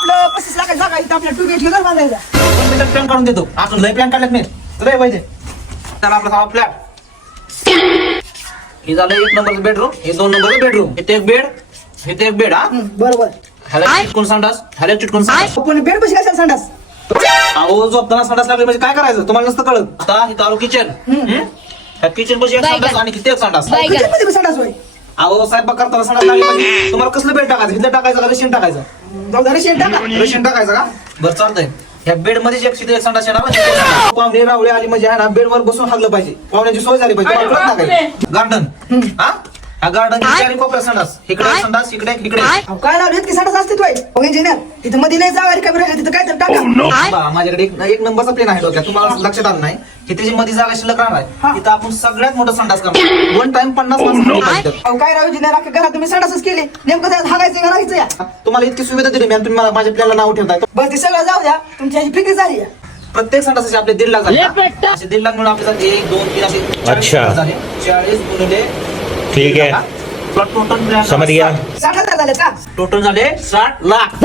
आपलं 35 लाखाची जागा आहे, इथं आपल्या 2 BHK घर बांधायचं. 2 मीटर प्लॅन काढून देतो. आपण लय प्लॅन काढलेत मी लय पाहिजे. त्याला आपला हा फ्लॅट हे झालं 1 नंबरचं बेडरूम, हे 2 नंबरचं बेडरूम. इथे एक बेड, इथे एक बेड. हा बरोबर. ह्याला चिटकून संडास, ह्याला चिटकून संडास. पण बेड बशी कशाला संडास? अहो झोपताना संडास लागली म्हणजे काय करायचं तुम्हाला नसतं कळत. आता इथं आलो किचन. ह्या किचन मध्ये एक संडास आणि तिथे एक संडास. किचनमध्ये बी संडास होय. अहो साहेब करताना संडास लागली म्हणजे तुम्हाला कसलं बेड टाकायचं, इथं टाकायचं का रेशन टाकायचं? जाऊ दे रे, शेण टाका. रेशन टाकायचं का? बरं चालतंय. ह्या बेड मध्ये एक सीट एक संडास येणार. पाहुणे रावळे आली म्हणजे आहे ना बेड वर बसून हागलं पाहिजे, पाहुण्याची सोय झाली पाहिजे. तुम्हाला कळत नाही काय? गार्डन. हा हा गार्डन चारी कोपऱ्यात संडास, इकडे एक संडास, इकडे इकडे. अहो, काय लावले की संडास असते तोय हो इंजिनियर. तिथं मध्ये नाही जागा रिकामी राहिली, तिथं काय तर टाका. बा, माझ्याकडे एक नंबरचा प्लेन आहे डोक्यात, तुम्हाला लक्षात आलं नाही की त्याची मध्ये जागा शिल्लक राहणार आहे. तिथं आपण सगळ्यात मोठं संडास करणार. 1 टाइम 50 माणसं. अहो काय राव इंजिनियर, अख्ख्या घरात तुम्ही संडासच केले. नेमकं त्यात हागायचं का राहायचं या? तुम्हाला इतकी सुविधा दिली मी आणि तुम्ही मला माझ्या प्लॅनला नाव ठेवताय. बस ते सगळं जाऊ द्या, तुमची ह्याची फिक्री झाली आहे. प्रत्येक संडासाचे आपले 1.5 लाख झाले. असे 1.5 लाख मिळून आपले 1 2 3 असे 40 झाले. 40 गुणिले ठीक है, टोटल समझ गया. 60,000 झाले का? टोटल झाले 60 लाख.